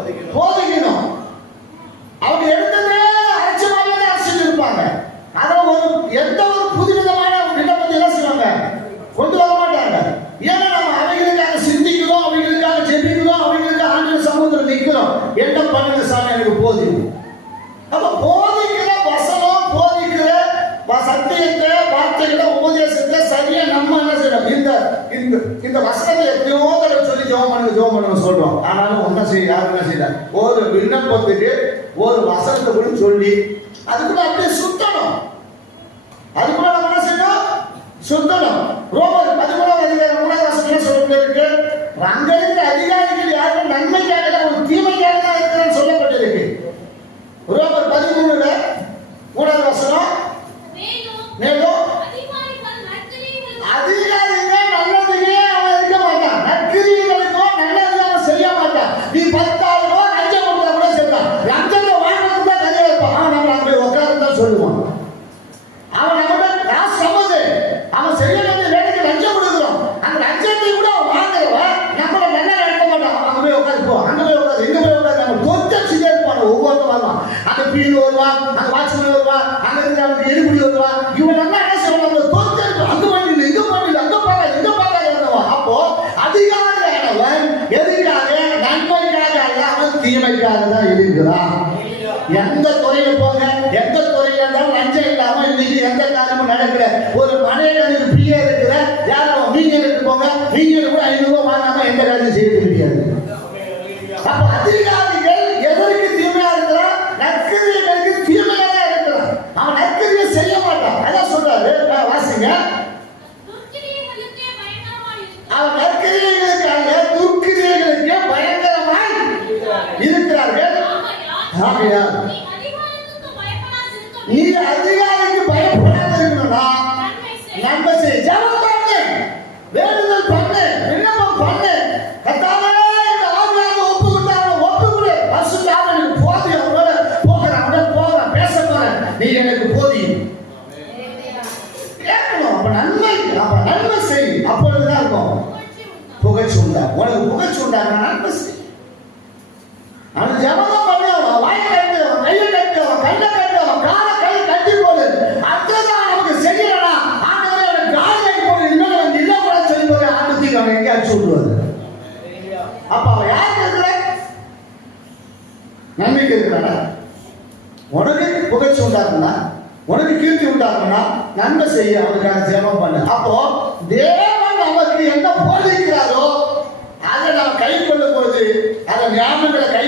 போதிக்கணும். அவங்க எடுத்ததே அலட்சியமாவே அரசியல் இருப்பாங்க. அதான் எந்த ஒரு புதுவிதமான விண்ணப்பத்தை என்ன செய்வாங்க கொண்டு வர மாட்டாங்க. ஏன்னா நம்ம அவைகளுக்காக சிந்திக்கிறோம், அவைகளுக்காக ஜெபிக்கிறோம், அவைகளுக்காக ஆண்டு சமூகத்தில் நிற்கிறோம். என்ன பண்ணுங்க சாமி எனக்கு போதிக்கும். அப்ப போதிக்கிற வசனம், போதிக்கிற சத்தியத்தை, வார்த்தைகளை, உபதேசத்தை சரியா நம்ம என்ன செய்யணும். இந்த வசனத்தை எத்தனையோ தடவை சொல்லி ஜெபம் பண்ணுங்க சொல்றோம். ஆனாலும் ஒன்னும் செய்ய யாரும் என்ன செய்யல. ஒரு விண்ணப்பத்துக்கு ஒரு வசனத்தை கூட சொல்லி அதுக்குள்ள அப்படியே சுத்தணும். அதுக்குள்ள நம்ம என்ன செய்யணும், சுத்தணும். ரோமர் 13 சொல்லப்பட்டிருக்கு. அங்க இருக்கிற அதிகாரிகள் யாரும் நன்மைக்காக ஒரு தீமைக்காக தான் இருக்கிறான்னு சொல்லப்பட்டிருக்கு. ரோமர் 13 3 வசனம். மேலும் அதிகாரிகள் நல்லதுக்கே அவன் இருக்க மாட்டான், நற்கிரியைகளுக்கும் நல்லது அவன் செய்ய மாட்டான். நீ 10,000 லஞ்சம் கொடுத்தா கூட செய்வான். லஞ்சத்தை வாங்கினது தான் நிறைய வைப்பான். அவன் நம்ம அங்கே உட்கார்ந்து தான் சொல்லுவான். அவன் நம்மகிட்ட காசு சம்மது, அவன் செய்ய வேண்டிய வேலைக்கு லஞ்சம் கொடுக்குறோம். அந்த லஞ்சத்தை கூட அவன் வாங்குறவன் நம்மள நல்லா நடக்க மாட்டான். அங்கே போய் உட்காந்துப்போம், அங்கே போய் உட்காந்து, இங்கே போய் உட்காந்து நம்ம கொத்தடிச்சுட்டே இருப்பான். ஒவ்வொருத்தரும் வருவான். அந்த பீல் வருவான், அந்த வாட்ச்மேன் வருவான், அங்கே இருக்கிற அவனுக்கு எரிபுடி வருவான். இவன் நல்லா என்ன செய்வான், கொத்தடிச்சு அங்கே பண்ணி இங்கே பண்ணி அங்கே பார்க்க இங்கே பார்க்க இருந்தவன். அப்போ அதிகாரியானவன் எதுக்காக? நன்மைக்காக அல்ல, அவன் தீமைக்காக தான் இருக்கிறான். எந்த துறையில போங்க, எந்த துறையில இருந்தாலும் லஞ்சம் இல்லாம இன்னைக்கு எந்த காரியமும் நடக்கல. ஒரு மனைவிக்கு பிரியா இருக்கிற யாரும் மீனருக்கு போங்க, மீனருக்கு கூட 500 ரூபாய் வாங்காம எந்த காரியம் செய்ய முடியாது. அப்ப அதிகாரிகள் எதற்கு தீமையா இருக்கிறான்? நற்கிரியைகளுக்கு தீமையா தான் இருக்கிறான். அவன் நற்கிரியை செய்ய மாட்டான். அதான் சொல்றாரு, வாசிங்க. அவன் நற்கிரியைகளுக்கு அல்ல, துர்க்கிரியைகளுக்கே பயங்கரமாய் இருக்கிறார்கள். ஆகையால் நீ அதிகாரிக்கு பயப்படாத இருக்கணும்னா நன்மை செய், ஜெபம் பண்ணு, வேண்டுதல் பண்ணு, விண்ணப்பம் பண்ணு. கர்த்தாவே இந்த ஆவியாக ஒப்புக்கொடு. பரிசுத்த ஆவி எனக்கு போதி, அவனோட போகிறேன், பேச போறேன், நீ எனக்கு போதி கேட்கணும். அப்ப நன்மை செய். அப்பொழுதுதான் இருக்கும் புகழ்ச்சி உண்டா. உனக்கு புகழ்ச்சி உண்டாங்க நன்மை செய். அவன் ஜெபம் பண்ணி அவன் வாயை கட்டு, அவன் கையை கட்டு, அவன் கண்ணை கட்டு, அவன் காலை கை கட்டி போடு. அடுத்ததான் அவனுக்கு செய்யறா ஆண்டவரே அவன் காலை கட்டி போடு, இன்னும் அவன் நில கூட சொல்லி போது ஆண்டத்துக்கு அவன் எங்கே அடிச்சு விடுவாரு. அப்ப அவன் யாருக்கு இருக்கிற நன்மைக்கு இருக்கிறானா? உனக்கு புகழ்ச்சி உண்டாக்குனா, உனக்கு கீர்த்தி உண்டாக்குனா நன்மை செய்ய அவனுக்கான ஜெபம் பண்ணு. அப்போ தேவன் நமக்கு என்ன போதிக்கிறாரோ அதை நாம் கை கொள்ளும் போது அதை ஞாபகங்களை கை